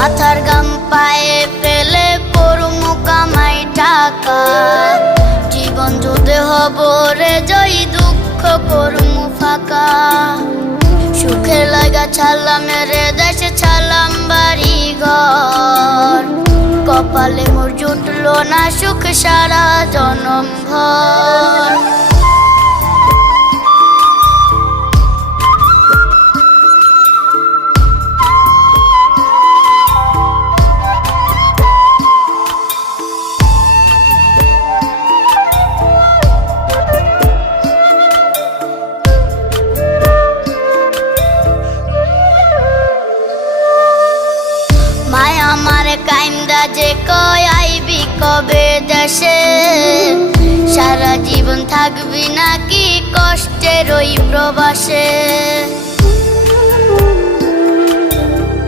মাথার গাম পায়ে ফেলে করমু কামাই টাকা, জীবন যুদ্ধে হব রে জয়ী, দুঃখ করমু ফাঁকা। সুখের লাগা ছাড়লাম রে দেশে, ছাড়লাম বাড়ি ঘর, কপালে মোর জুটলো না সুখ সারা জনম ভর। মায়া আমারে কাইন্দা যে কয় আইবি কবে দেশে, সারা জীবন থাকবি নাকি কষ্টের ওই প্রবাসে।